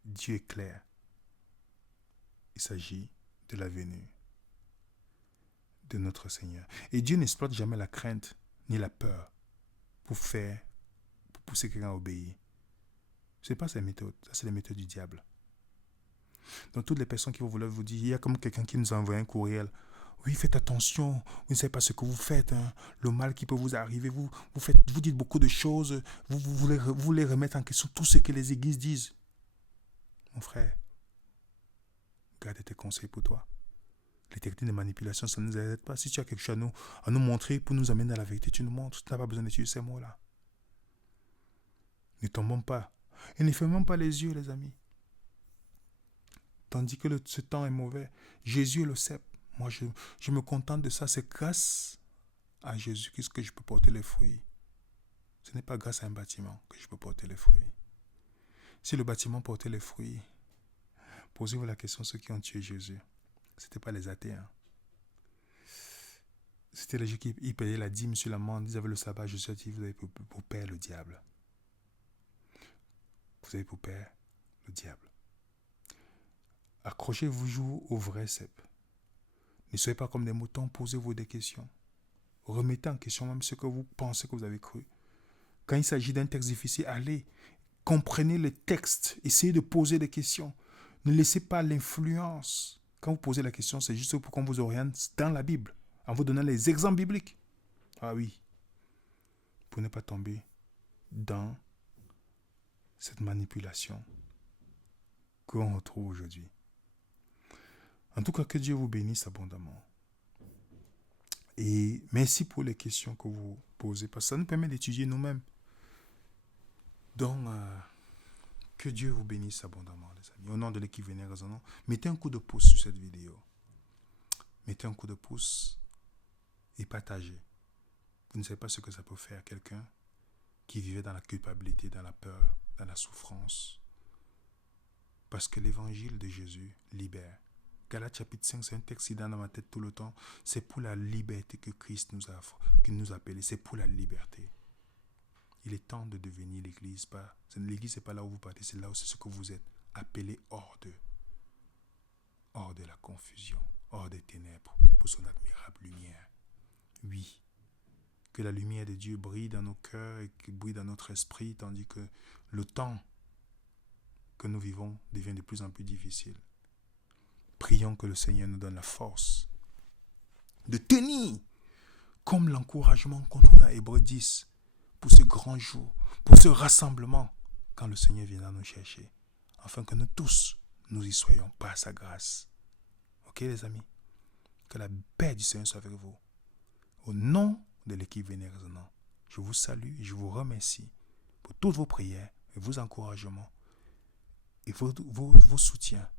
Dieu est clair. Il s'agit de la venue de notre Seigneur. Et Dieu n'exploite jamais la crainte ni la peur pour pousser quelqu'un à obéir. Ce n'est pas sa méthode, ça c'est la méthode du diable. Donc toutes les personnes qui vont vouloir vous dire, il y a comme quelqu'un qui nous a envoyé un courriel. Oui, faites attention, vous ne savez pas ce que vous faites, hein. Le mal qui peut vous arriver, vous dites beaucoup de choses, vous voulez remettre en question tout ce que les églises disent. Mon frère, garde tes conseils pour toi. Les techniques de manipulation, ça ne nous aide pas. Si tu as quelque chose à nous montrer pour nous amener à la vérité, tu nous montres. Tu n'as pas besoin d'utiliser ces mots-là. Ne tombons pas. Et ne fermons pas les yeux, les amis. Tandis que ce temps est mauvais. Jésus le sait. Moi, je me contente de ça. C'est grâce à Jésus que je peux porter les fruits. Ce n'est pas grâce à un bâtiment que je peux porter les fruits. Si le bâtiment portait les fruits, posez-vous la question, ceux qui ont tué Jésus. Ce n'étaient pas les athées. Hein. C'était les gens qui payaient la dîme sur la manne. Ils avaient le sabbat. Jésus a dit, vous avez pour père le diable. Vous avez pour père le diable. Accrochez-vous au vrai cep. Ne soyez pas comme des moutons, posez-vous des questions. Remettez en question même ce que vous pensez que vous avez cru. Quand il s'agit d'un texte difficile, allez, comprenez le texte, essayez de poser des questions. Ne laissez pas l'influence. Quand vous posez la question, c'est juste pour qu'on vous oriente dans la Bible, en vous donnant les exemples bibliques. Ah oui, pour ne pas tomber dans cette manipulation qu'on retrouve aujourd'hui. En tout cas, que Dieu vous bénisse abondamment. Et merci pour les questions que vous posez, parce que ça nous permet d'étudier nous-mêmes. Donc, que Dieu vous bénisse abondamment, les amis. Au nom de l'équipe Vénère Raisonnant, mettez un coup de pouce sur cette vidéo. Mettez un coup de pouce et partagez. Vous ne savez pas ce que ça peut faire à quelqu'un qui vivait dans la culpabilité, dans la peur, dans la souffrance. Parce que l'évangile de Jésus libère. Galates chapitre 5, c'est un texte qui est dans ma tête tout le temps. C'est pour la liberté que Christ nous a appelés. C'est pour la liberté. Il est temps de devenir l'église. L'église, ce n'est pas là où vous partez, c'est là où c'est ce que vous êtes. Appelés hors de la confusion, hors des ténèbres, pour son admirable lumière. Oui, que la lumière de Dieu brille dans nos cœurs et qu'il brille dans notre esprit, tandis que le temps que nous vivons devient de plus en plus difficile. Prions que le Seigneur nous donne la force de tenir, comme l'encouragement qu'on trouve dans Hébreux 10, pour ce grand jour, pour ce rassemblement, quand le Seigneur viendra nous chercher, afin que nous tous, nous y soyons par sa grâce. Ok les amis? Que la paix du Seigneur soit avec vous. Au nom de l'équipe Vénère Raisonnant, je vous salue et je vous remercie pour toutes vos prières et vos encouragements et vos soutiens.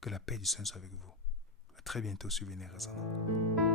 Que la paix du Seigneur soit avec vous. À très bientôt sur Vénère Raisonnant.